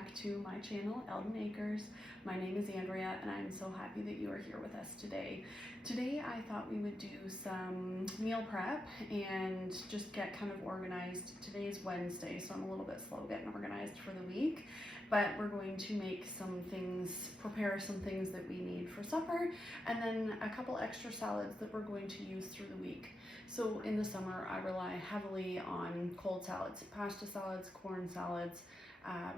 back to my channel, Eldon Acres. My name is Andrea and I'm so happy that you are here with us today. Today I thought we would do some meal prep and just get kind of organized. Today is Wednesday, so I'm a little bit slow getting organized for the week, but we're going to make some things, prepare some things that we need for supper, and then a couple extra salads that we're going to use through the week. So in the summer, I rely heavily on cold salads, pasta salads, corn salads,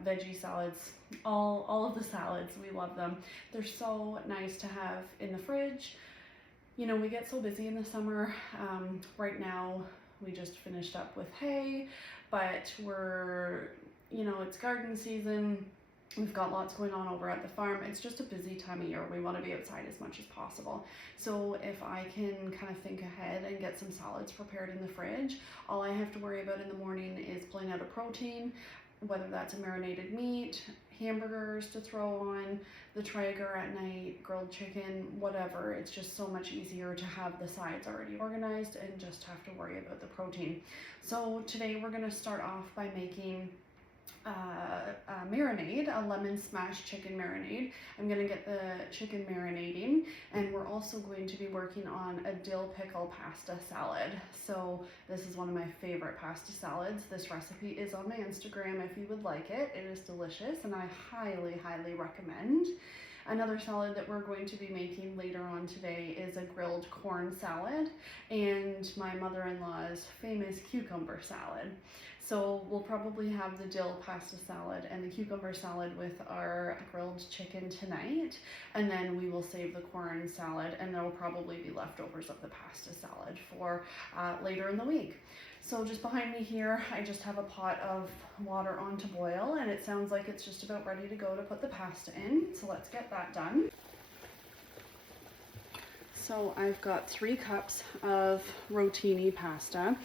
veggie salads, all of the salads. We love them. They're so nice to have in the fridge. You know, we get so busy in the summer. Right now, we just finished up with hay, but it's garden season. We've got lots going on over at the farm. It's just a busy time of year. We want to be outside as much as possible. So if I can kind of think ahead and get some salads prepared in the fridge, all I have to worry about in the morning is pulling out a protein, whether that's a marinated meat, hamburgers to throw on, the Traeger at night, grilled chicken, whatever. It's just so much easier to have the sides already organized and just have to worry about the protein. So today we're going to start off by making a marinade, a lemon smash chicken marinade. I'm going to get the chicken marinating, and we're also going to be working on a dill pickle pasta salad. So this is one of my favorite pasta salads. This recipe is on my Instagram if you would like it. It is delicious and I highly recommend. Another salad that we're going to be making later on today is a grilled corn salad and my mother-in-law's famous cucumber salad. So we'll probably have the dill pasta salad and the cucumber salad with our grilled chicken tonight, and then we will save the corn salad, and there will probably be leftovers of the pasta salad for later in the week. So just behind me here, I just have a pot of water on to boil, and it sounds like it's just about ready to go to put the pasta in. So let's get that done. So I've got 3 cups of rotini pasta.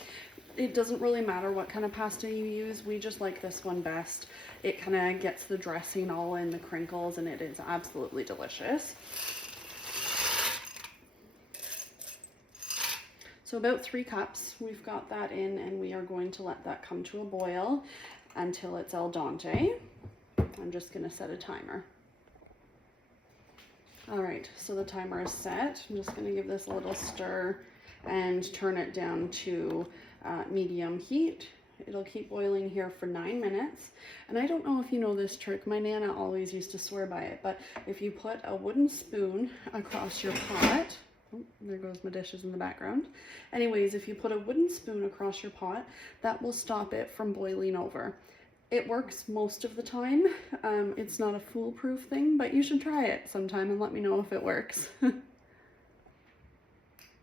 It doesn't really matter what kind of pasta you use. We just like this one best. It kind of gets the dressing all in the crinkles, and it is absolutely delicious. So about 3 cups, we've got that in, and we are going to let that come to a boil until it's al dente. I'm just going to set a timer. All right, so the timer is set. I'm just going to give this a little stir and turn it down to medium heat. It'll keep boiling here for 9 minutes. And I don't know if you know this trick. My Nana always used to swear by it, but if you put a wooden spoon across your pot, oh, there goes my dishes in the background. Anyways, if you put a wooden spoon across your pot, that will stop it from boiling over. It works most of the time. It's not a foolproof thing, but you should try it sometime and let me know if it works.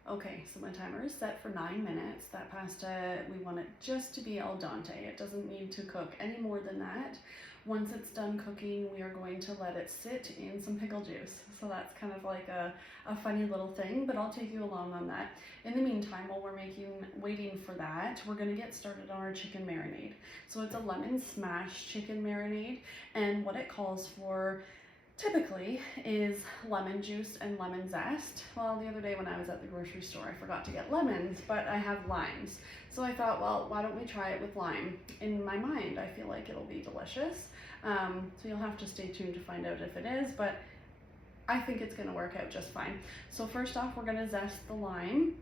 Okay, so my timer is set for 9 minutes. That pasta, we want it just to be al dente. It doesn't need to cook any more than that. Once it's done cooking, we are going to let it sit in some pickle juice. So that's kind of like a funny little thing, but I'll take you along on that. In the meantime, while we're waiting for that, we're gonna get started on our chicken marinade. So it's a lemon smash chicken marinade, and what it calls for typically is lemon juice and lemon zest. Well, the other day when I was at the grocery store, I forgot to get lemons, but I have limes. So I thought, well, why don't we try it with lime? In my mind, I feel like it'll be delicious. So you'll have to stay tuned to find out if it is, but I think it's gonna work out just fine. So first off, we're gonna zest the lime.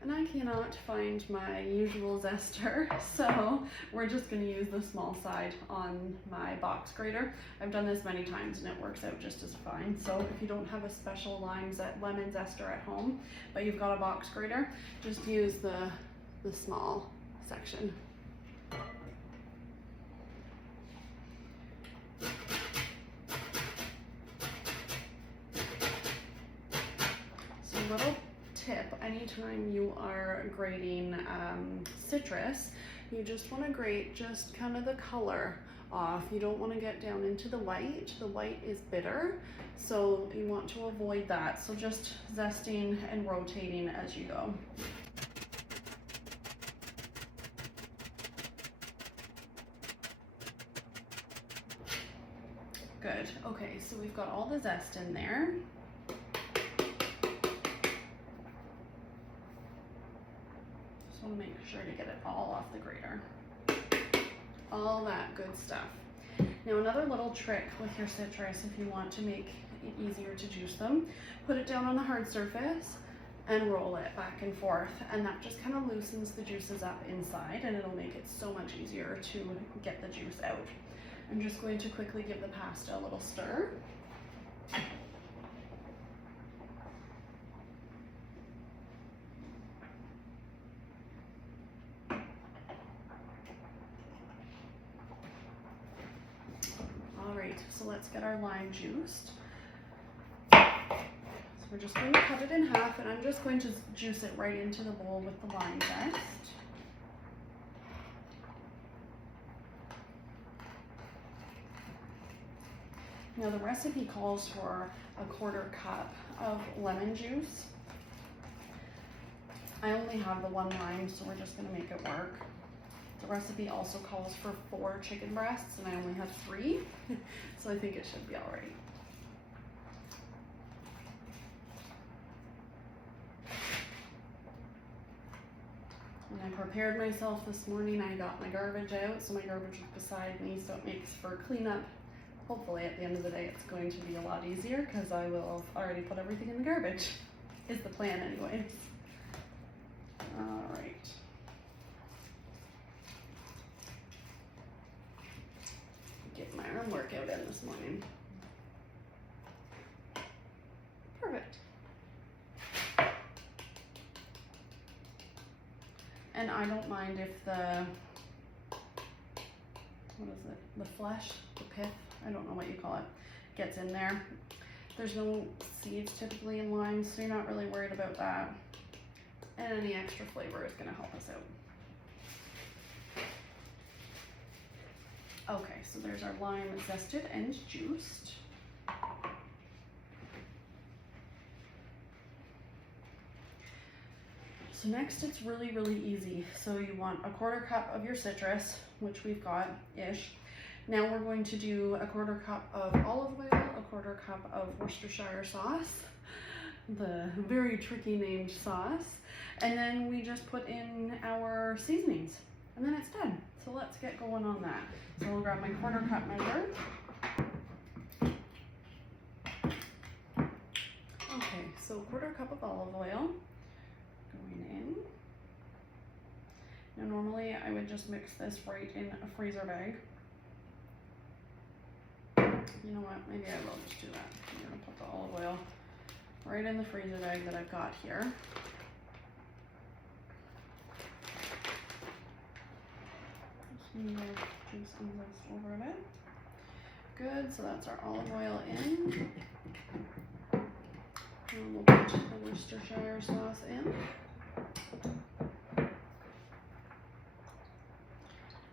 And I cannot find my usual zester, so we're just going to use the small side on my box grater. I've done this many times and it works out just as fine. So if you don't have a special lemon zester at home, but you've got a box grater, just use the small section. So little tip, anytime you are grating citrus, you just want to grate just kind of the color off. You don't want to get down into the white. The white is bitter, so you want to avoid that. So just zesting and rotating as you go. Good. Okay, so we've got all the zest in there. Just want to make sure to get it all off the grater. All that good stuff. Now another little trick with your citrus, if you want to make it easier to juice them, put it down on the hard surface and roll it back and forth, and that just kind of loosens the juices up inside, and it'll make it so much easier to get the juice out. I'm just going to quickly give the pasta a little stir. Alright, so let's get our lime juiced. So we're just going to cut it in half, and I'm just going to juice it right into the bowl with the lime zest. Now the recipe calls for a 1/4 cup of lemon juice. I only have the 1 lime, so we're just going to make it work. The recipe also calls for 4 chicken breasts, and I only have 3, so I think it should be all right. And I prepared myself this morning. I got my garbage out, so my garbage was beside me, so it makes for cleanup. Hopefully at the end of the day it's going to be a lot easier because I will have already put everything in the garbage, is the plan anyways. All right. Get my arm workout in this morning. Perfect. And I don't mind if the, what is it, the flesh, the pith, I don't know what you call it, gets in there. There's no seeds typically in limes, so you're not really worried about that. And any extra flavor is going to help us out. Okay, so there's our lime zested and juiced. So next it's really, really easy. So you want a 1/4 cup of your citrus, which we've got-ish. Now we're going to do a 1/4 cup of olive oil, a 1/4 cup of Worcestershire sauce, the very tricky named sauce. And then we just put in our seasonings, and then it's done. So let's get going on that. So I'll grab my 1/4 cup measure. Okay, so 1/4 cup of olive oil going in. Now normally I would just mix this right in a freezer bag. You know what, maybe I will just do that. I'm gonna put the olive oil right in the freezer bag that I've got here. Just move juice and zest over a bit. Good, so that's our olive oil in. And we'll put the Worcestershire sauce in.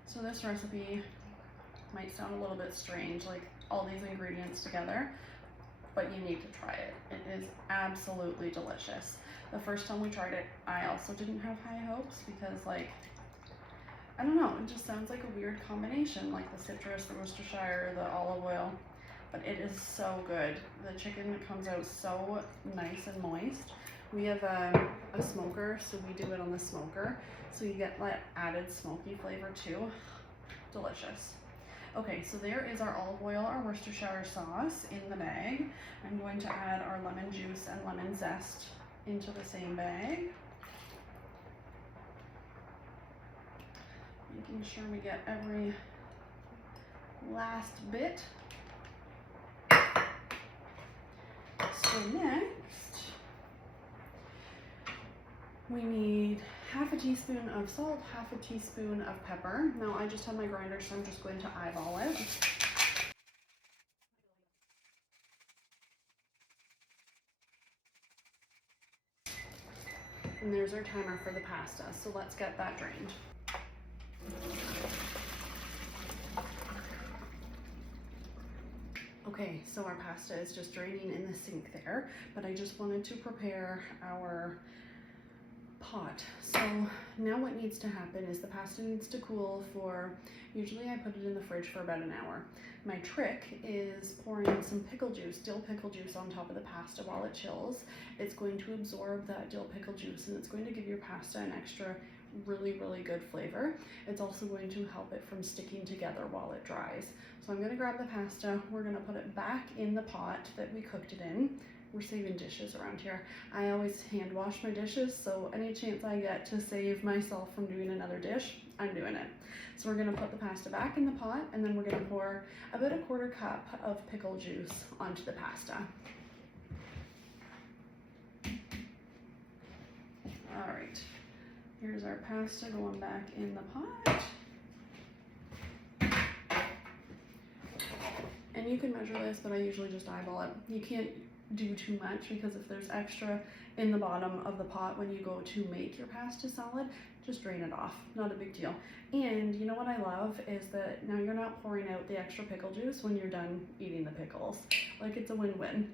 So this recipe might sound a little bit strange, like all these ingredients together, but you need to try it. It is absolutely delicious. The first time we tried it, I also didn't have high hopes because, like, I don't know, it just sounds like a weird combination, like the citrus, the Worcestershire, the olive oil, but it is so good. The chicken comes out so nice and moist. We have a smoker, so we do it on the smoker, so you get that added smoky flavor too. Delicious. Okay, so there is our olive oil, our Worcestershire sauce in the bag. I'm going to add our lemon juice and lemon zest into the same bag. Making sure we get every last bit. So next, we need 1/2 teaspoon of salt, 1/2 teaspoon of pepper. Now I just have my grinder, so I'm just going to eyeball it. And there's our timer for the pasta, so let's get that drained. Okay, so our pasta is just draining in the sink there, but I just wanted to prepare our pot. So now what needs to happen is the pasta needs to cool for, usually I put it in the fridge for about an hour. My trick is pouring some pickle juice, dill pickle juice on top of the pasta while it chills. It's going to absorb that dill pickle juice and it's going to give your pasta an extra really, really good flavor. It's also going to help it from sticking together while it dries. So I'm gonna grab the pasta, we're gonna put it back in the pot that we cooked it in. We're saving dishes around here. I always hand wash my dishes, so any chance I get to save myself from doing another dish, I'm doing it. So we're gonna put the pasta back in the pot, and then we're gonna pour about a 1/4 cup of pickle juice onto the pasta. All right, here's our pasta going back in the pot. And you can measure this, but I usually just eyeball it. You can't do too much, because if there's extra in the bottom of the pot when you go to make your pasta salad, just drain it off, not a big deal. And you know what I love is that now you're not pouring out the extra pickle juice when you're done eating the pickles. Like, it's a win-win.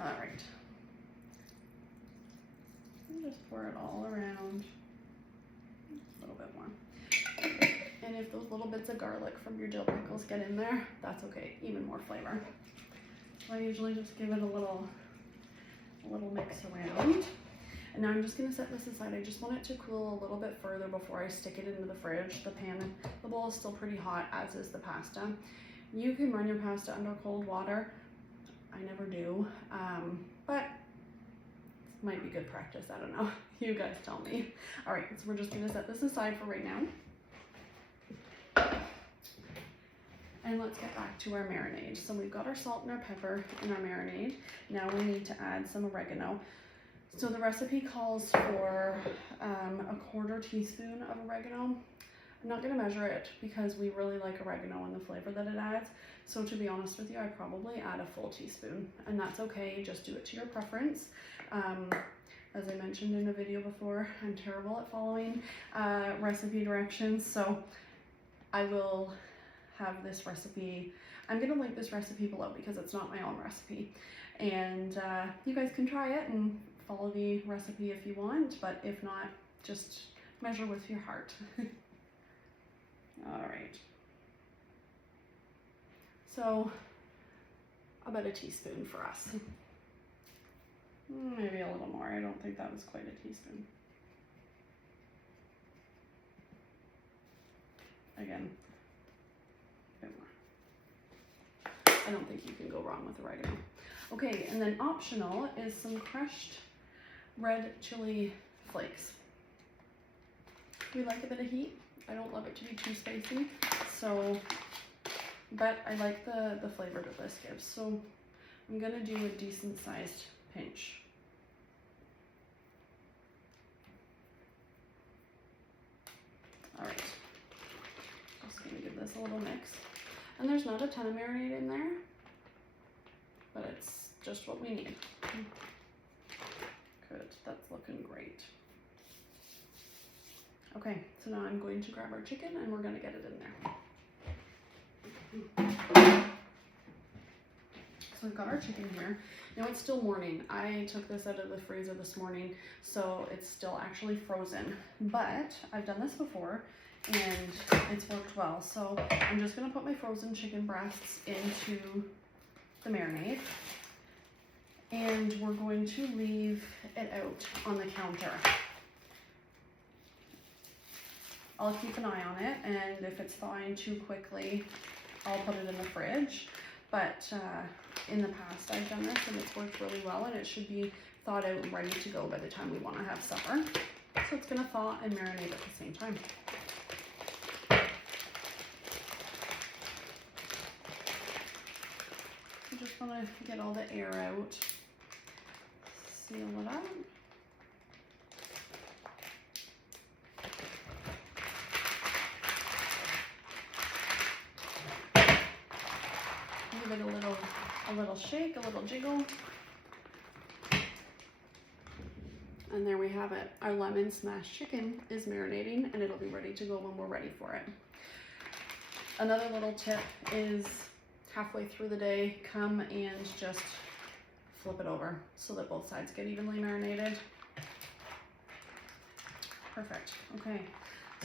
All right. And just pour it all around, a little bit more. And if those little bits of garlic from your dill pickles get in there, that's okay, even more flavor. So I usually just give it a little mix around. And now I'm just gonna set this aside. I just want it to cool a little bit further before I stick it into the fridge. The bowl is still pretty hot, as is the pasta. You can run your pasta under cold water. I never do, but it might be good practice, I don't know. You guys tell me. All right, so we're just gonna set this aside for right now. And let's get back to our marinade. So we've got our salt and our pepper in our marinade. Now we need to add some oregano. So the recipe calls for a 1/4 teaspoon of oregano. I'm not gonna measure it because we really like oregano and the flavor that it adds. So to be honest with you, I probably add a full teaspoon, and that's okay, just do it to your preference. As I mentioned in a video before, I'm terrible at following recipe directions, so I will have this recipe. I'm gonna link this recipe below because it's not my own recipe, and you guys can try it and follow the recipe if you want, but if not, just measure with your heart. All right, so about a teaspoon for us, maybe a little more. I don't think that was quite a teaspoon. Again, a bit more. I don't think you can go wrong with oregano. Okay, and then optional is some crushed red chili flakes. We like a bit of heat. I don't love it to be too spicy, so, but I like the flavor that this gives. So I'm gonna do a decent sized pinch. All right, just gonna give this a little mix. And there's not a ton of marinade in there, but it's just what we need. Good, that's looking great. Okay, so now I'm going to grab our chicken and we're gonna get it in there. So we've got our chicken here. Now it's still morning. I took this out of the freezer this morning, so it's still actually frozen. But I've done this before and it's worked well. So I'm just gonna put my frozen chicken breasts into the marinade, and we're going to leave it out on the counter. I'll keep an eye on it, and if it's thawing too quickly, I'll put it in the fridge. But in the past I've done this and it's worked really well, and it should be thawed out and ready to go by the time we want to have supper. So it's gonna thaw and marinate at the same time. I just want to get all the air out, seal it up. Give it a little shake, a little jiggle. And there we have it. Our lemon smashed chicken is marinating, and it'll be ready to go when we're ready for it. Another little tip is halfway through the day, come and just flip it over so that both sides get evenly marinated. Perfect. Okay,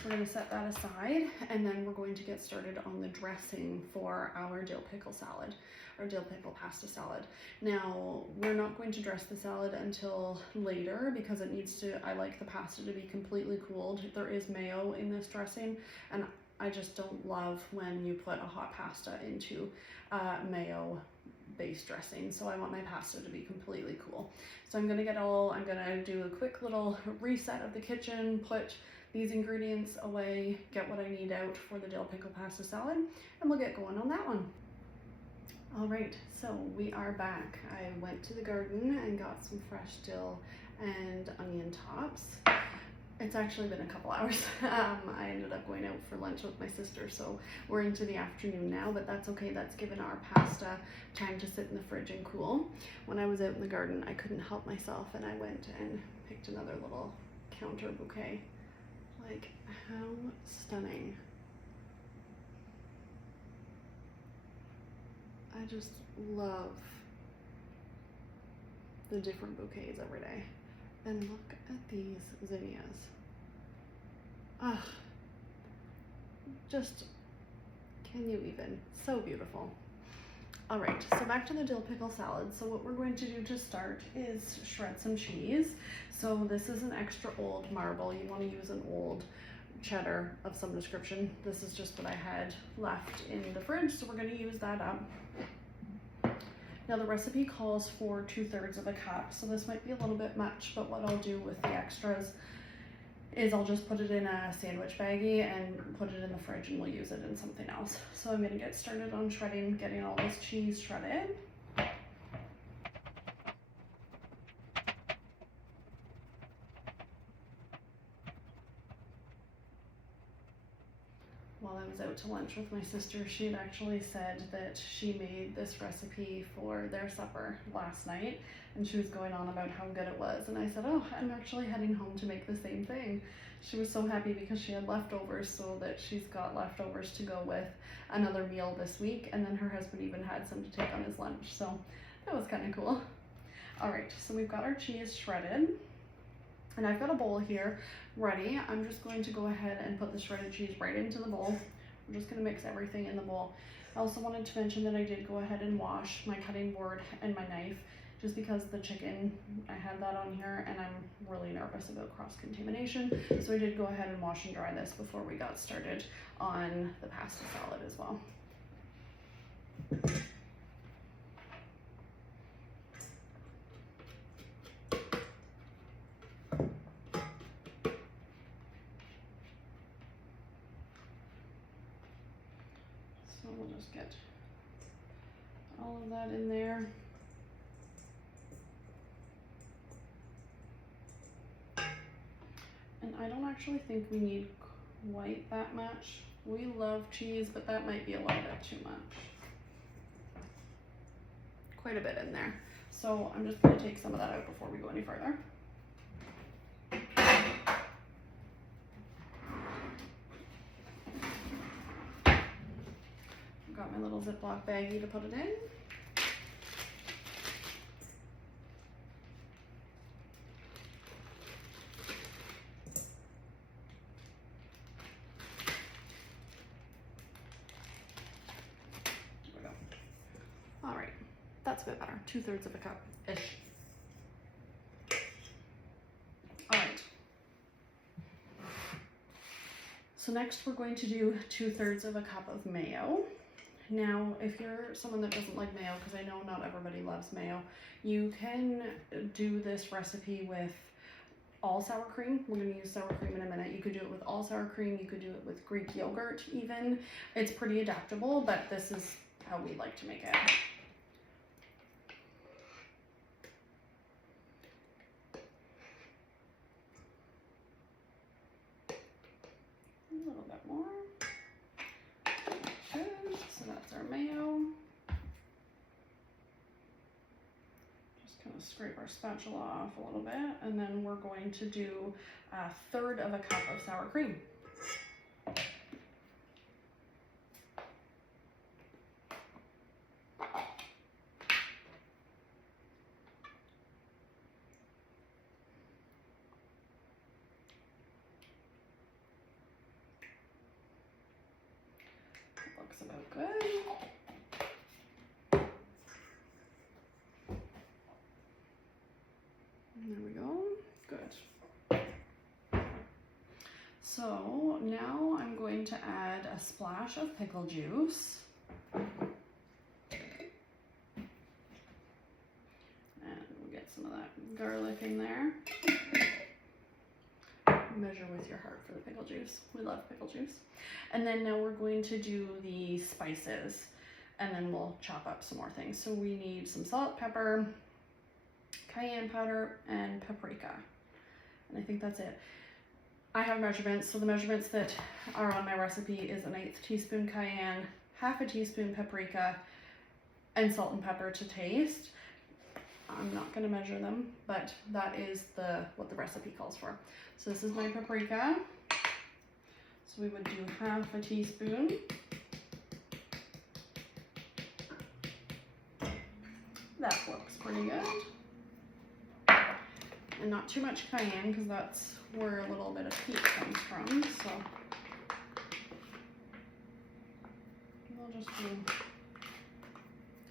We're going to set that aside, and then we're going to get started on the dressing for our dill pickle salad, or dill pickle pasta salad. Now, we're not going to dress the salad until later because it needs to, I like the pasta to be completely cooled. There is mayo in this dressing, and I just don't love when you put a hot pasta into mayo based dressing, so I want my pasta to be completely cool. So I'm gonna do a quick little reset of the kitchen, put these ingredients away, get what I need out for the dill pickle pasta salad, and we'll get going on that one. All right, so we are back. I went to the garden and got some fresh dill and onion tops. It's actually been a couple hours. I ended up going out for lunch with my sister, so we're into the afternoon now, but that's okay. That's given our pasta time to sit in the fridge and cool. When I was out in the garden, I couldn't help myself, and I went and picked another little counter bouquet. Like, how stunning. I just love the different bouquets every day. And look at these zinnias. Ah, just, can you even? So beautiful. All right, so back to the dill pickle salad. So what we're going to do to start is shred some cheese. So this is an extra old marble. You want to use an old cheddar of some description. This is just what I had left in the fridge, so we're going to use that up. Now the recipe calls for 2/3 of a cup, so this might be a little bit much, but what I'll do with the extras is I'll just put it in a sandwich baggie and put it in the fridge, and we'll use it in something else. So I'm going to get started on shredding, getting all this cheese shredded. While I was out to lunch with my sister, she had actually said that she made this recipe for their supper last night, and she was going on about how good it was, and I said, oh, I'm actually heading home to make the same thing. She was so happy because she had leftovers, so that she's got leftovers to go with another meal this week, and then her husband even had some to take on his lunch, so that was kind of cool. All right, so we've got our cheese shredded, and I've got a bowl here ready. I'm just going to go ahead and put the shredded cheese right into the bowl. I'm just going to mix everything in the bowl. I also wanted to mention that I did go ahead and wash my cutting board and my knife, just because the chicken, I had that on here and I'm really nervous about cross-contamination. So I did go ahead and wash and dry this before we got started on the pasta salad as well. So we'll just get all of that in there. And I don't actually think we need quite that much. We love cheese, but that might be a little bit too much. Quite a bit in there. So I'm just going to take some of that out before we go any further. I've got my little Ziploc baggie to put it in. All right, that's a bit better. 2/3 of a cup-ish. All right. So next we're going to do 2/3 of a cup of mayo. Now, if you're someone that doesn't like mayo, because I know not everybody loves mayo, you can do this recipe with all sour cream. We're going to use sour cream in a minute. You could do it with all sour cream. You could do it with Greek yogurt even. It's pretty adaptable, but this is how we like to make it. A little bit more. Good. So that's our mayo. Just kind of scrape our spatula off a little bit, and then we're going to do 1/3 of a cup of sour cream. There we go. Good. So now I'm going to add a splash of pickle juice. And we'll get some of that garlic in there. Measure with your heart for the pickle juice. We love pickle juice. And then now we're going to do the spices, and then we'll chop up some more things. So we need some salt, pepper, cayenne powder, and paprika. And I think that's it. I have measurements, so the measurements that are on my recipe is an 1/8 teaspoon cayenne, 1/2 teaspoon paprika, and salt and pepper to taste. I'm not going to measure them, but that is what the recipe calls for. So this is my paprika. So we would do 1/2 teaspoon. That looks pretty good. And not too much cayenne, because that's where a little bit of heat comes from. So we'll just do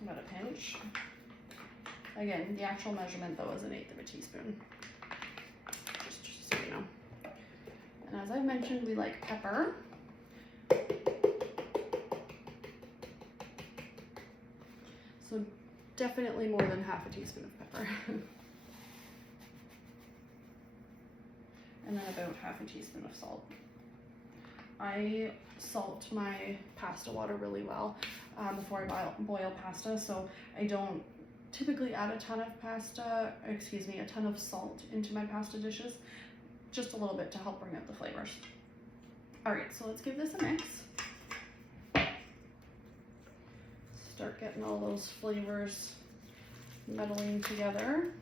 about a pinch. Again, the actual measurement though is an 1/8 teaspoon. Just so you know. And as I've mentioned, we like pepper. So definitely more than 1/2 teaspoon of pepper. And then about 1/2 teaspoon of salt. I salt my pasta water really well before I boil pasta, so I don't typically add a ton of salt into my pasta dishes, just a little bit to help bring out the flavors. All right, so let's give this a mix. Start getting all those flavors melding together.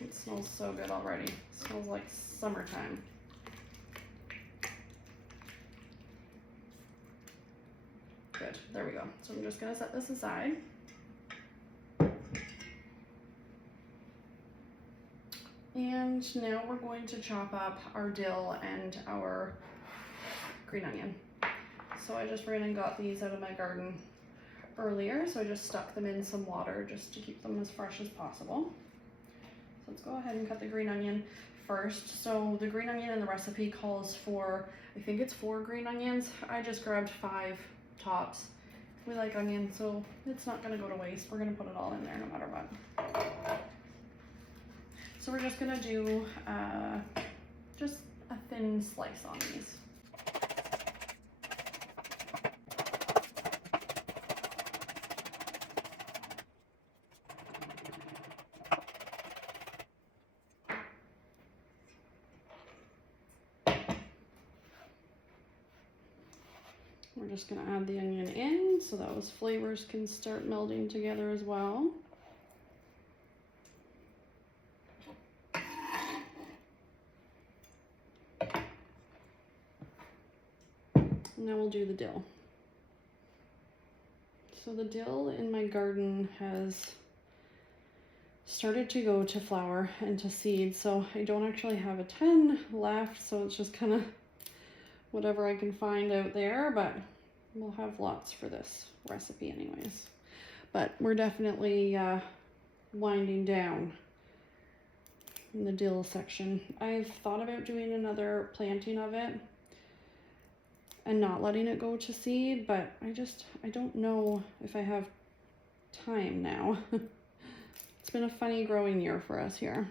It smells so good already. It smells like summertime. Good, there we go. So I'm just gonna set this aside. And now we're going to chop up our dill and our green onion. So I just ran and got these out of my garden earlier, so I just stuck them in some water just to keep them as fresh as possible. So let's go ahead and cut the green onion first. So the green onion in the recipe calls for, I think it's 4 green onions. I just grabbed 5 tops. We like onion, so it's not gonna go to waste. We're gonna put it all in there no matter what. So we're just gonna do just a thin slice on these. We're just gonna add the onion in so those flavors can start melding together as well. Now we'll do the dill. So the dill in my garden has started to go to flower and to seed, so I don't actually have a ton left, so it's just kind of whatever I can find out there, but we'll have lots for this recipe anyways. But we're definitely winding down in the dill section. I've thought about doing another planting of it and not letting it go to seed, but I don't know if I have time now. It's been a funny growing year for us here.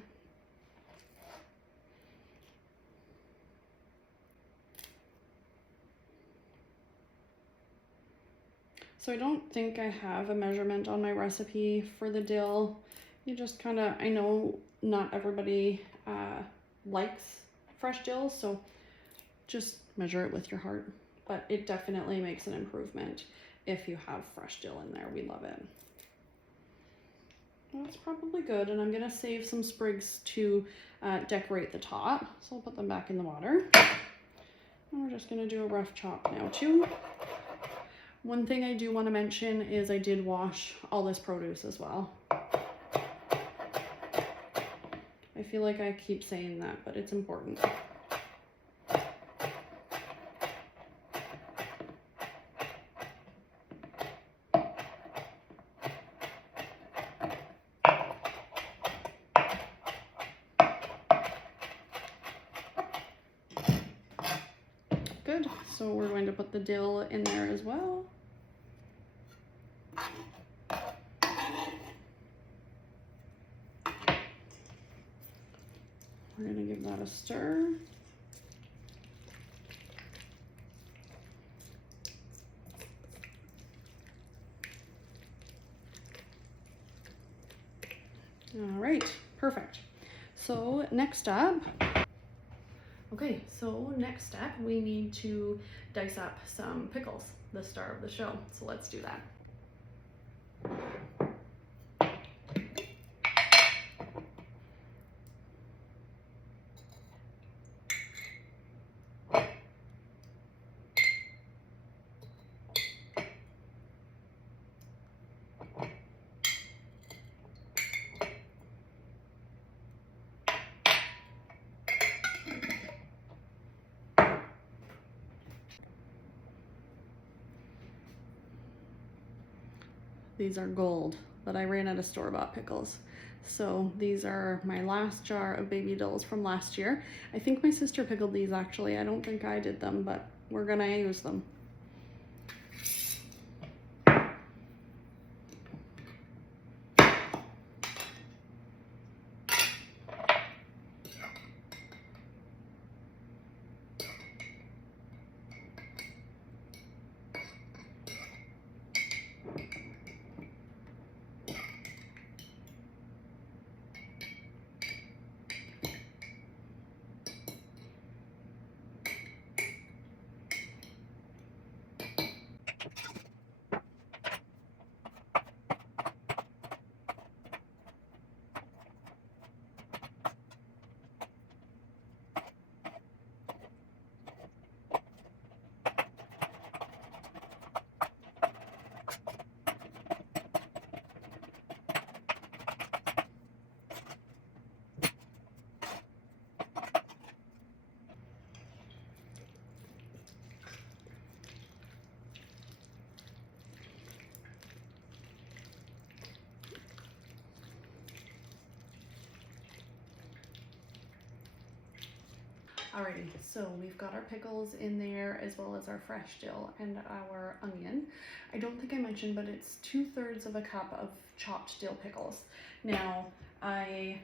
So I don't think I have a measurement on my recipe for the dill. You just kind of, I know not everybody likes fresh dill, so just measure it with your heart. But it definitely makes an improvement if you have fresh dill in there. We love it. Well, that's probably good, and I'm gonna save some sprigs to decorate the top. So I'll put them back in the water. And we're just gonna do a rough chop now too. One thing I do want to mention is I did wash all this produce as well. I feel like I keep saying that, but it's important. So we're going to put the dill in there as well. We're going to give that a stir. All right, perfect. So next step, we need to dice up some pickles, the star of the show. So let's do that. These are gold, but I ran out of store-bought pickles. So these are my last jar of baby dills from last year. I think my sister pickled these actually. I don't think I did them, but we're gonna use them. Alrighty, so we've got our pickles in there as well as our fresh dill and our onion. I don't think I mentioned, but it's 2/3 of a cup of chopped dill pickles. Now, I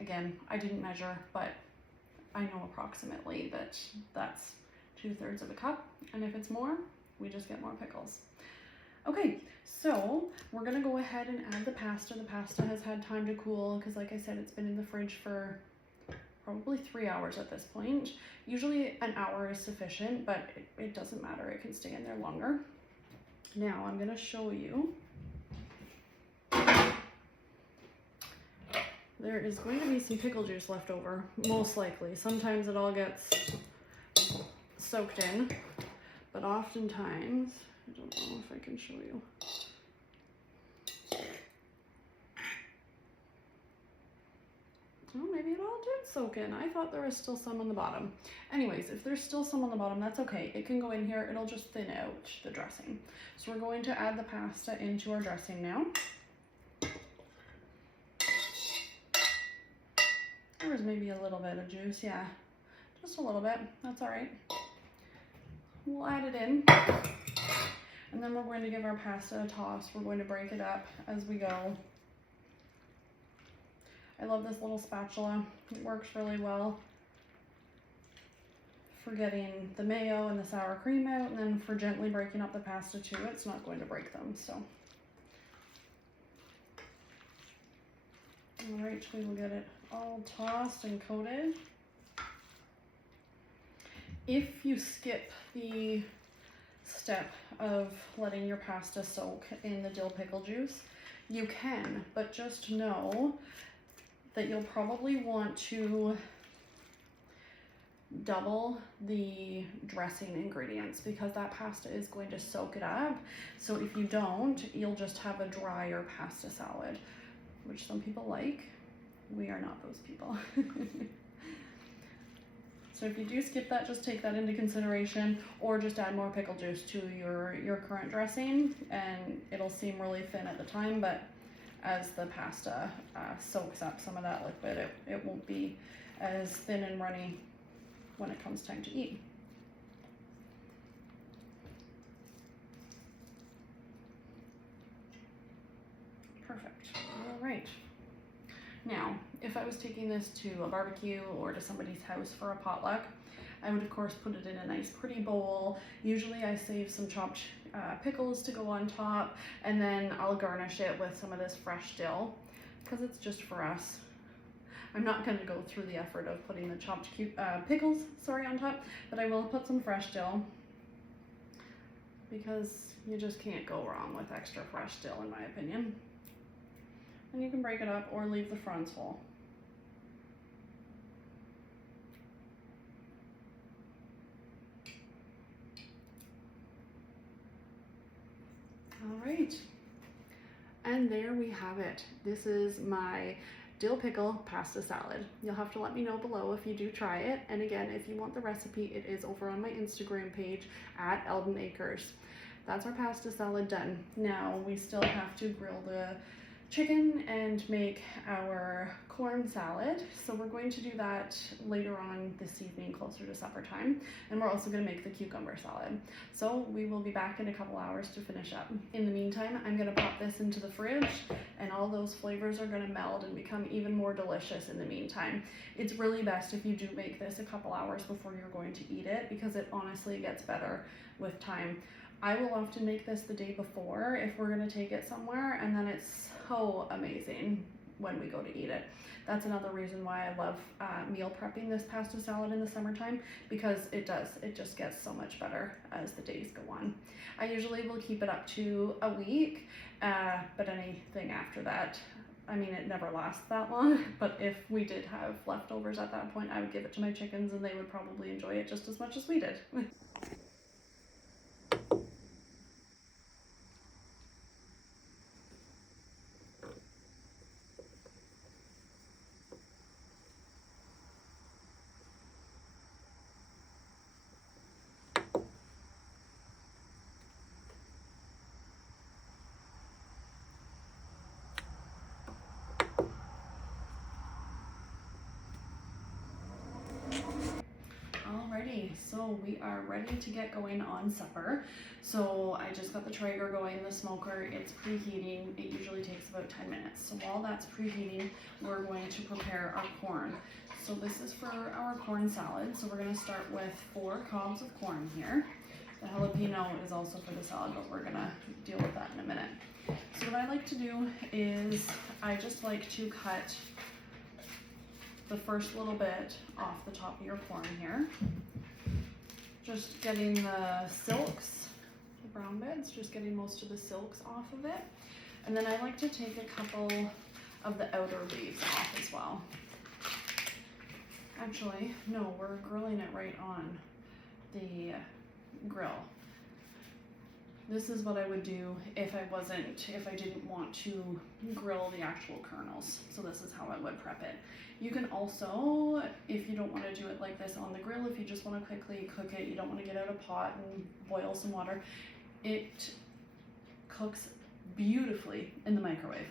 didn't measure, but I know approximately that that's 2/3 of a cup, and if it's more, we just get more pickles. Okay, so we're gonna go ahead and add the pasta. The pasta has had time to cool because, like I said, it's been in the fridge for probably 3 hours at this point. Usually an hour is sufficient, but it doesn't matter. It can stay in there longer. Now I'm gonna show you. There is going to be some pickle juice left over, most likely. Sometimes it all gets soaked in, but oftentimes, I don't know if I can show you. Oh, maybe it all did soak in. I thought there was still some on the bottom. Anyways, if there's still some on the bottom, that's okay. It can go in here. It'll just thin out the dressing. So we're going to add the pasta into our dressing now. There was maybe a little bit of juice, yeah. Just a little bit. That's all right. We'll add it in. And then we're going to give our pasta a toss. We're going to break it up as we go. I love this little spatula. It works really well for getting the mayo and the sour cream out, and then for gently breaking up the pasta too. It's not going to break them, so. All right, we will get it all tossed and coated. If you skip the step of letting your pasta soak in the dill pickle juice, you can, but just know that you'll probably want to double the dressing ingredients because that pasta is going to soak it up. So if you don't, you'll just have a drier pasta salad, which some people like. We are not those people. So if you do skip that, just take that into consideration, or just add more pickle juice to your current dressing, and it'll seem really thin at the time, but as the pasta soaks up some of that liquid, it won't be as thin and runny when it comes time to eat. Perfect. All right. Now, if I was taking this to a barbecue or to somebody's house for a potluck, I would of course put it in a nice pretty bowl. Usually I save some chopped pickles to go on top, and then I'll garnish it with some of this fresh dill because it's just for us. I'm not going to go through the effort of putting the chopped pickles on top, but I will put some fresh dill because you just can't go wrong with extra fresh dill in my opinion. And you can break it up or leave the fronds whole. All right, and there we have it. This is my dill pickle pasta salad. You'll have to let me know below if you do try it. And again, if you want the recipe, it is over on my Instagram page at Eldon Acres. That's our pasta salad done. Now we still have to grill the chicken and make our corn salad. So we're going to do that later on this evening, closer to supper time. And we're also going to make the cucumber salad. So we will be back in a couple hours to finish up. In the meantime, I'm going to pop this into the fridge, and all those flavors are going to meld and become even more delicious in the meantime. It's really best if you do make this a couple hours before you're going to eat it, because it honestly gets better with time. I will often make this the day before if we're going to take it somewhere, and then it's so amazing when we go to eat it. That's another reason why I love meal prepping this pasta salad in the summertime, because it just gets so much better as the days go on. I usually will keep it up to a week, but anything after that, I mean, it never lasts that long, but if we did have leftovers at that point, I would give it to my chickens and they would probably enjoy it just as much as we did. Alrighty, so we are ready to get going on supper. So I just got the Traeger going in the smoker. It's preheating. It usually takes about 10 minutes. So while that's preheating, we're going to prepare our corn. So this is for our corn salad. So we're going to start with 4 cobs of corn here. The jalapeno is also for the salad, but we're going to deal with that in a minute. So what I like to do is I just like to cut the first little bit off the top of your corn here. Just getting the silks, the brown bits, just getting most of the silks off of it. And then I like to take a couple of the outer leaves off as well. Actually, no, we're grilling it right on the grill. This is what I would do if I didn't want to grill the actual kernels. So this is how I would prep it. You can also, if you don't want to do it like this on the grill, if you just want to quickly cook it, you don't want to get out a pot and boil some water, it cooks beautifully in the microwave.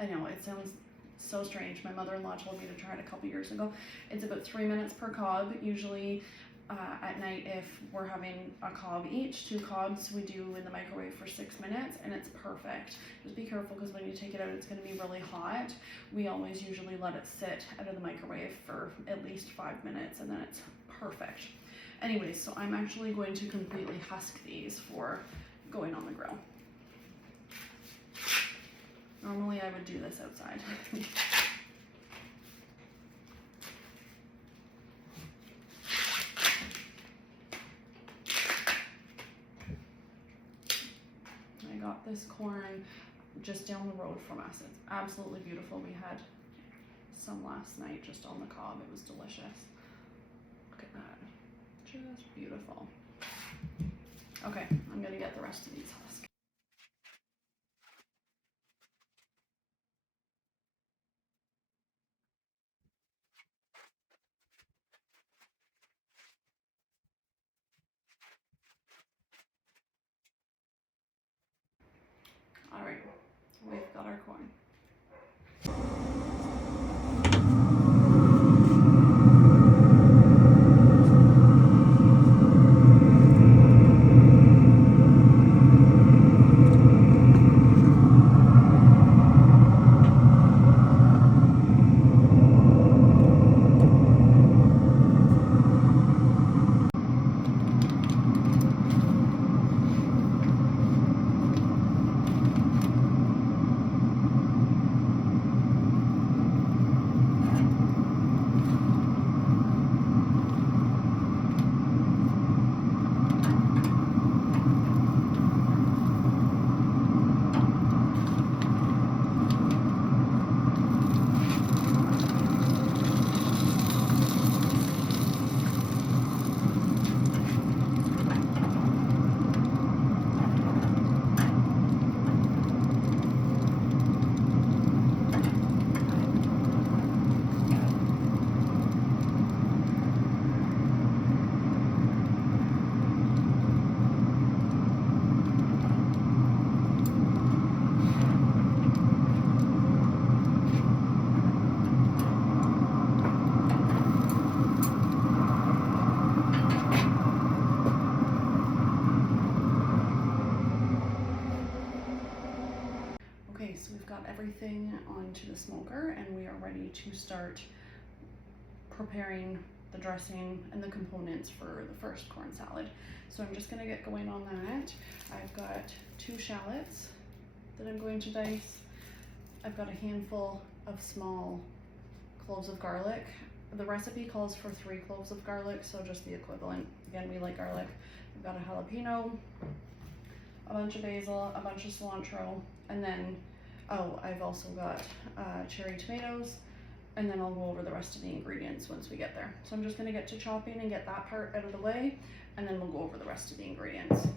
I know, it sounds so strange. My mother-in-law told me to try it a couple years ago. It's about 3 minutes per cob. Usually at night, if we're having a cob each, 2 cobs we do in the microwave for 6 minutes, and it's perfect. Just be careful, because when you take it out, it's going to be really hot. We always usually let it sit out of the microwave for at least 5 minutes, and then it's perfect. Anyways, so I'm actually going to completely husk these for going on the grill. Normally I would do this outside. I got this corn just down the road from us. It's absolutely beautiful. We had some last night just on the cob. It was delicious. Look at that. Just beautiful. Okay, I'm gonna get the rest of these husks. All right, we've got our corn. Okay, so we've got everything onto the smoker and we are ready to start preparing the dressing and the components for the first corn salad. So I'm just gonna get going on that. I've got 2 shallots that I'm going to dice. I've got a handful of small cloves of garlic. The recipe calls for 3 cloves of garlic, so just the equivalent. Again, we like garlic. I've got a jalapeno, a bunch of basil, a bunch of cilantro, and then, oh, I've also got cherry tomatoes, and then I'll go over the rest of the ingredients once we get there. So I'm just gonna get to chopping and get that part out of the way, and then we'll go over the rest of the ingredients.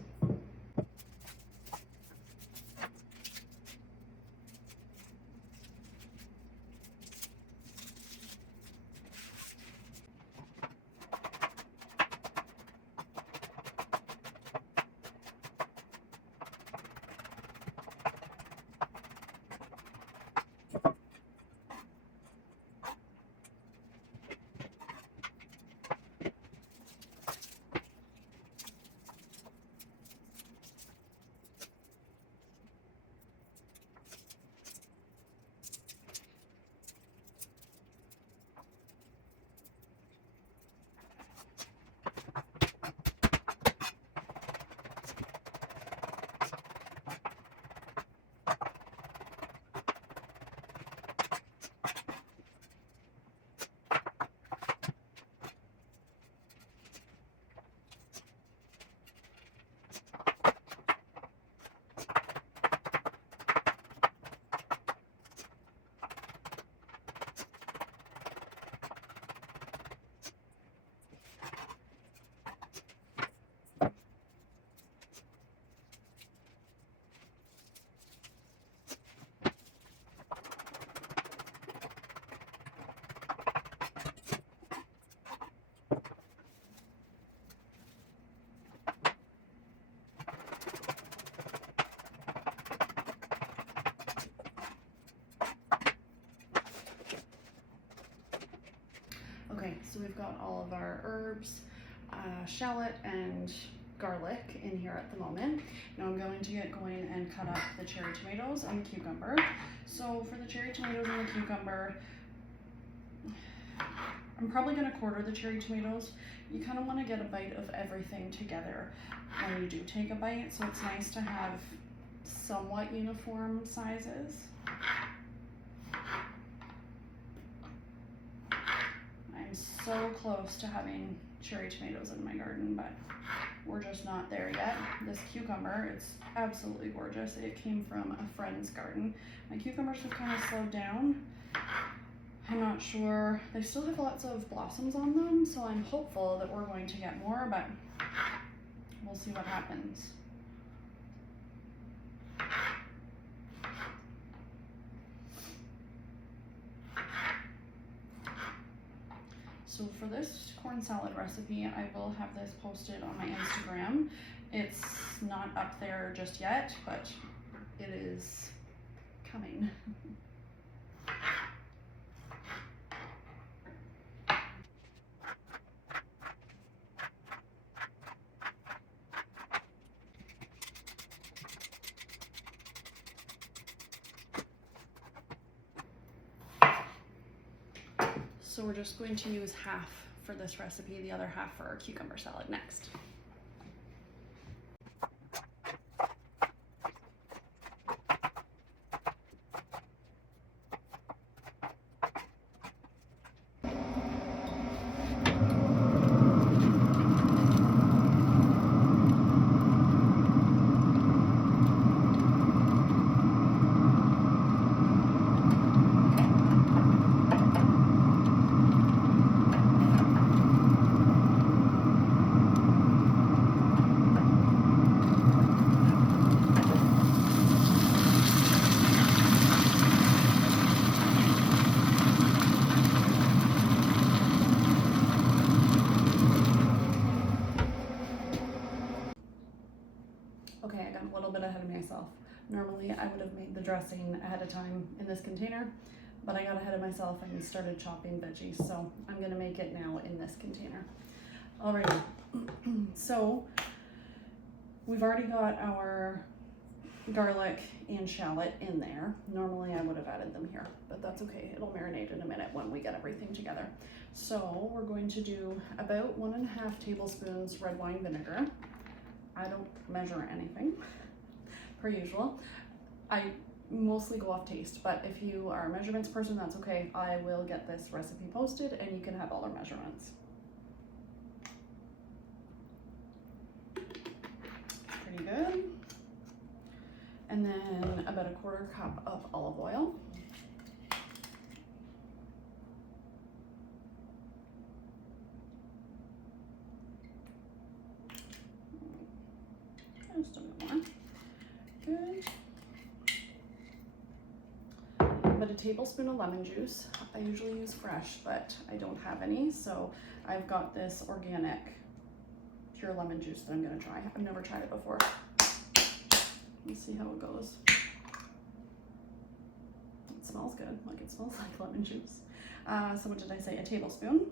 Okay, so we've got all of our herbs, shallot and garlic in here at the moment. Now I'm going to get going and cut up the cherry tomatoes and the cucumber. So for the cherry tomatoes and the cucumber, I'm probably going to quarter the cherry tomatoes. You kind of want to get a bite of everything together when you do take a bite, so it's nice to have somewhat uniform sizes. I'm so close to having cherry tomatoes in my garden, but we're just not there yet. This cucumber, it's absolutely gorgeous. It came from a friend's garden. My cucumbers have kind of slowed down. I'm not sure. They still have lots of blossoms on them, so I'm hopeful that we're going to get more, but we'll see what happens. So for this corn salad recipe, I will have this posted on my Instagram. It's not up there just yet, but it is coming. So we're just going to use half for this recipe, the other half for our cucumber salad next. Okay, I got a little bit ahead of myself. Normally I would have made the dressing ahead of time in this container, but I got ahead of myself and started chopping veggies, so I'm gonna make it now in this container. Alrighty, so we've already got our garlic and shallot in there. Normally I would have added them here, but that's okay. It'll marinate in a minute when we get everything together. So we're going to do about 1.5 tablespoons red wine vinegar. I don't measure anything, per usual. I mostly go off taste, but if you are a measurements person, that's okay. I will get this recipe posted and you can have all our measurements. Pretty good. And then about 1/4 cup of olive oil. Just a bit more. Good. About 1 tablespoon of lemon juice. I usually use fresh, but I don't have any, so I've got this organic pure lemon juice that I'm gonna try. I've never tried it before. Let's see how it goes. It smells good, like it smells like lemon juice. So what did I say, 1 tablespoon?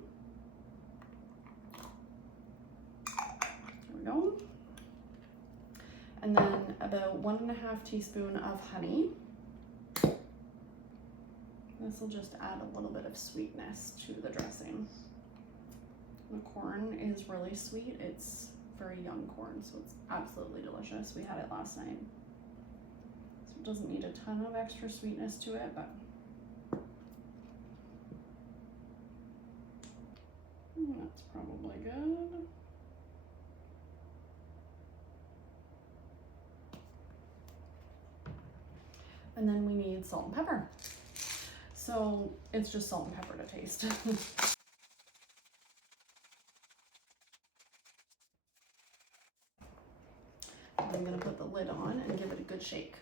There we go. And then about 1.5 teaspoons of honey. This will just add a little bit of sweetness to the dressing. The corn is really sweet. It's very young corn, so it's absolutely delicious. We had it last night. So it doesn't need a ton of extra sweetness to it, but that's probably good. And then we need salt and pepper. So it's just salt and pepper to taste. I'm gonna put the lid on and give it a good shake.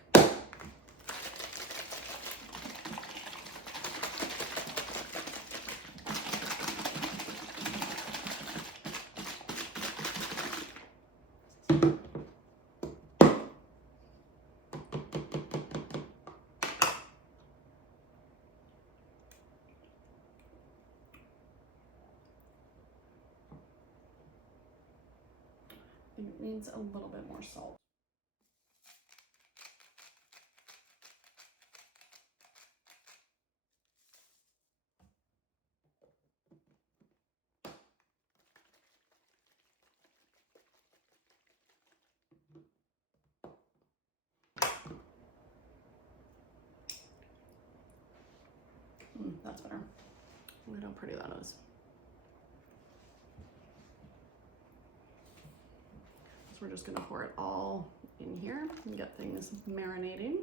It needs a little bit more salt. That's better. Look at how pretty that is. So we're just gonna pour it all in here and get things marinating.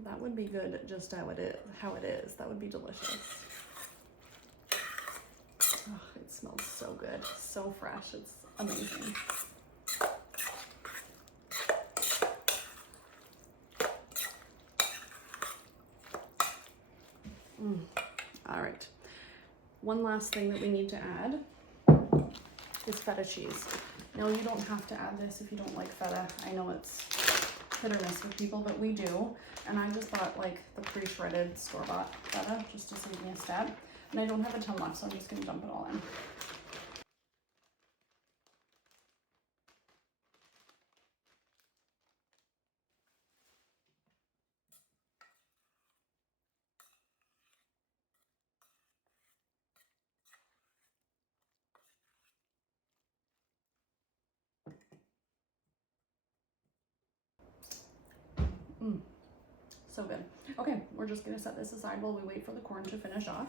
That would be good just how it is. That would be delicious. Oh, it smells so good, so fresh. It's amazing. All right. One last thing that we need to add is feta cheese. Now, you don't have to add this if you don't like feta. I know it's hit or miss with people, but we do. And I just bought like the pre-shredded store-bought feta just to save me a step. And I don't have a ton left, so I'm just gonna dump it all in. So good. Okay, we're just gonna set this aside while we wait for the corn to finish off.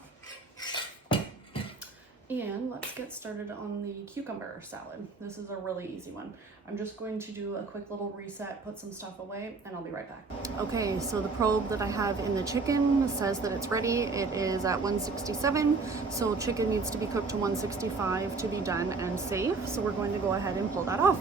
And let's get started on the cucumber salad. This is a really easy one. I'm just going to do a quick little reset, put some stuff away, and I'll be right back. Okay, so the probe that I have in the chicken says that it's ready. It is at 167, so chicken needs to be cooked to 165 to be done and safe. So we're going to go ahead and pull that off.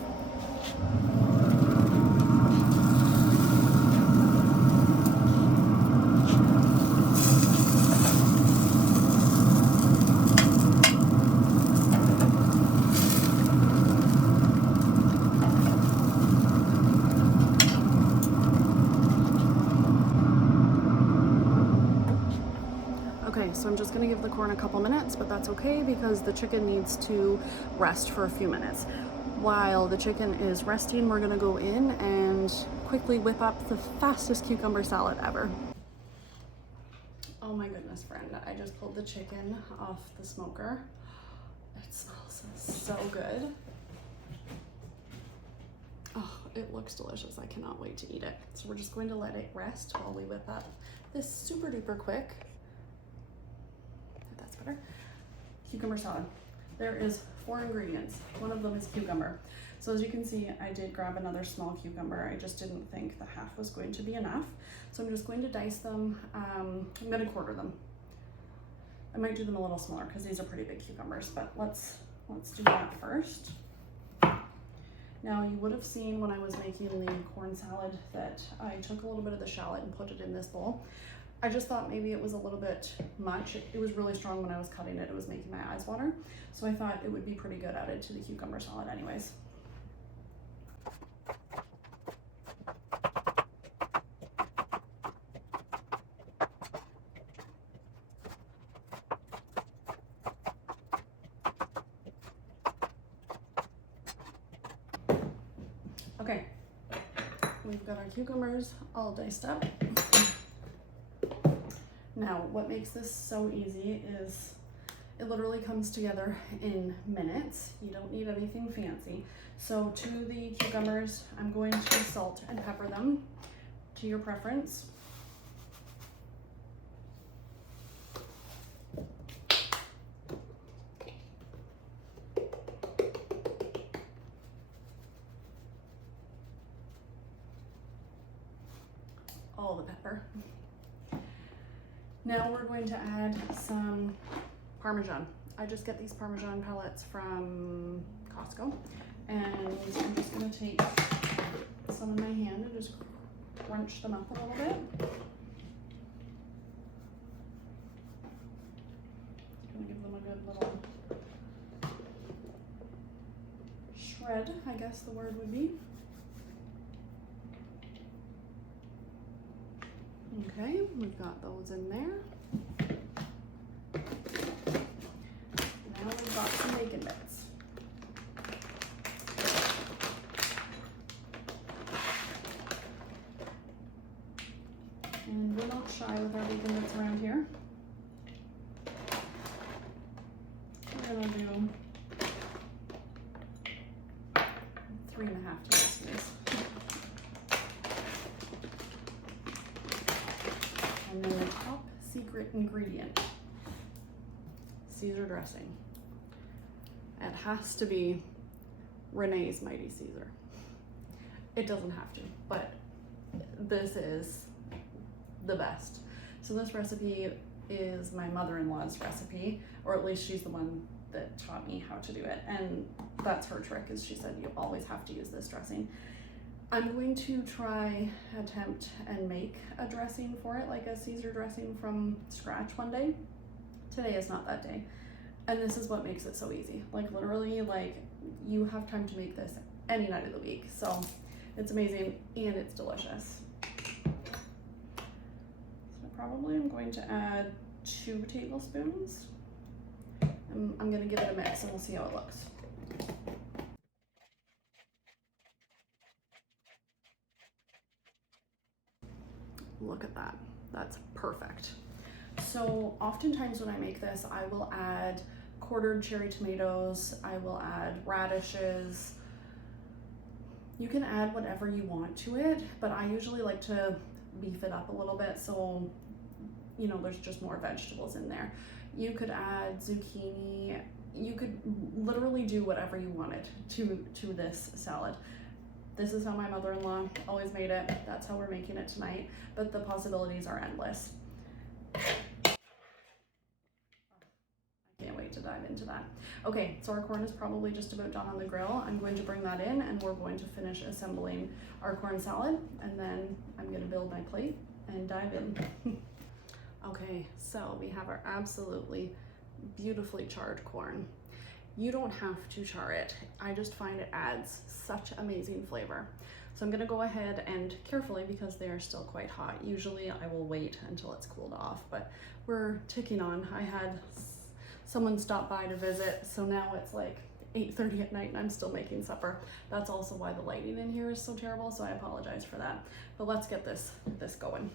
Okay, so I'm just gonna give the corn a couple minutes, but that's okay because the chicken needs to rest for a few minutes. While the chicken is resting, we're gonna go in and quickly whip up the fastest cucumber salad ever. Oh my goodness, friend, I just pulled the chicken off the smoker. It smells so good. Oh, it looks delicious. I cannot wait to eat it. So we're just going to let it rest while we whip up this super duper quick, if that's better, cucumber salad. There is 4 ingredients. One of them is cucumber. So as you can see, I did grab another small cucumber. I just didn't think the half was going to be enough. So I'm just going to dice them. I'm gonna quarter them. I might do them a little smaller because these are pretty big cucumbers, but let's do that first. Now you would have seen when I was making the corn salad that I took a little bit of the shallot and put it in this bowl. I just thought maybe it was a little bit much. It was really strong when I was cutting it. It was making my eyes water. So I thought it would be pretty good added to the cucumber salad anyways. Okay, we've got our cucumbers all diced up. Now, what makes this so easy is it literally comes together in minutes. You don't need anything fancy. So to the cucumbers, I'm going to salt and pepper them to your preference. All the pepper. Now we're going to add some Parmesan. I just get these Parmesan pellets from Costco, and I'm just going to take some in my hand and just crunch them up a little bit. Just going to give them a good little shred, I guess the word would be. Okay, we've got those in there. Now we've got some bacon bits. And we're not shy with our bacon bits around here. We're gonna do 3.5 tablespoons. And then the top secret ingredient, Caesar dressing. It has to be Renee's Mighty Caesar. It doesn't have to, but this is the best. So this recipe is my mother-in-law's recipe, or at least she's the one that taught me how to do it. And that's her trick, is she said you always have to use this dressing. I'm going to attempt and make a dressing for it, like a Caesar dressing from scratch one day. Today is not that day. And this is what makes it so easy. Like literally, like you have time to make this any night of the week. So it's amazing and it's delicious. So probably I'm going to add 2 tablespoons. I'm gonna give it a mix and we'll see how it looks. Look at that, that's perfect. So oftentimes when I make this, I will add quartered cherry tomatoes, I will add radishes. You can add whatever you want to it, but I usually like to beef it up a little bit so, you know, there's just more vegetables in there. You could add zucchini, you could literally do whatever you wanted to this salad. This is how my mother-in-law always made it. That's how we're making it tonight, but the possibilities are endless. I can't wait to dive into that. Okay, so our corn is probably just about done on the grill. I'm going to bring that in and we're going to finish assembling our corn salad, and then I'm gonna build my plate and dive in. Okay, so we have our absolutely beautifully charred corn. You don't have to char it. I just find it adds such amazing flavor. So I'm gonna go ahead and carefully, because they are still quite hot. Usually I will wait until it's cooled off, but we're ticking on. I had someone stop by to visit, so now it's like 8:30 at night and I'm still making supper. That's also why the lighting in here is so terrible, so I apologize for that. But let's get this going.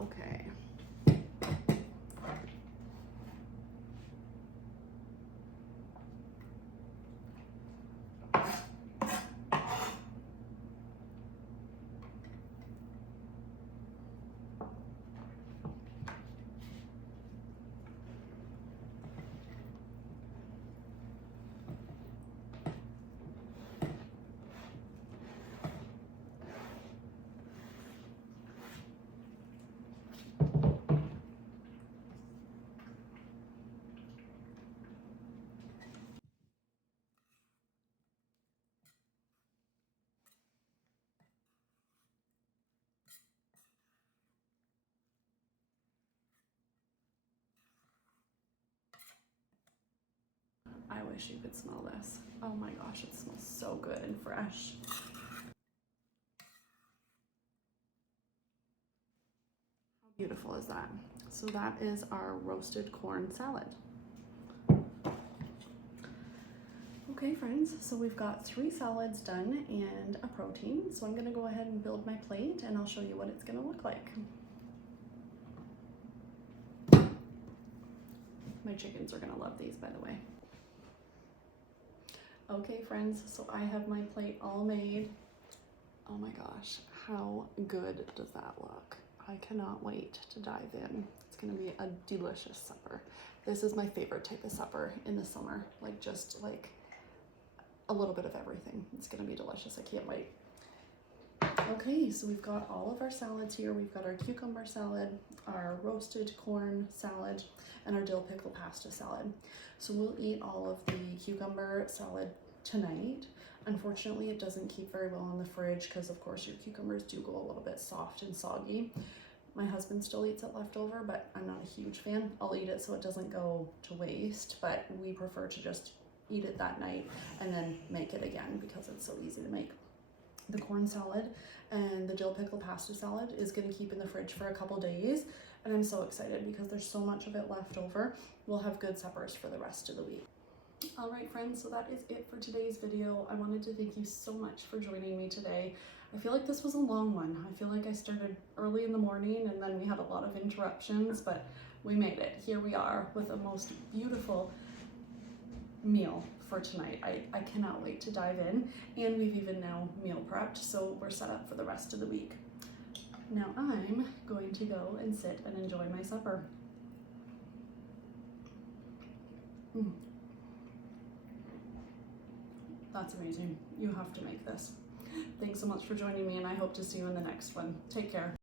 Okay. I wish you could smell this. Oh my gosh, it smells so good and fresh. How beautiful is that? So that is our roasted corn salad. Okay friends, so we've got 3 salads done and a protein. So I'm gonna go ahead and build my plate and I'll show you what it's gonna look like. My chickens are gonna love these, by the way. Okay friends, so I have my plate all made. Oh my gosh, how good does that look? I cannot wait to dive in. It's gonna be a delicious supper. This is my favorite type of supper in the summer, like just like a little bit of everything. It's gonna be delicious, I can't wait. Okay, so we've got all of our salads here. We've got our cucumber salad, our roasted corn salad, and our dill pickle pasta salad. So we'll eat all of the cucumber salad tonight. Unfortunately, it doesn't keep very well in the fridge because of course your cucumbers do go a little bit soft and soggy. My husband still eats it leftover, but I'm not a huge fan. I'll eat it so it doesn't go to waste, but we prefer to just eat it that night and then make it again because it's so easy to make. The corn salad and the dill pickle pasta salad is going to keep in the fridge for a couple days, and I'm so excited because there's so much of it left over. We'll have good suppers for the rest of the week. All right friends, so that is it for today's video. I wanted to thank you so much for joining me today. I feel like this was a long one. I feel like I started early in the morning and then we had a lot of interruptions, but we made it. Here we are with a most beautiful meal for tonight. I cannot wait to dive in, and we've even now meal prepped, so we're set up for the rest of the week. Now I'm going to go and sit and enjoy my supper. That's amazing. You have to make this. Thanks so much for joining me, and I hope to see you in the next one. Take care.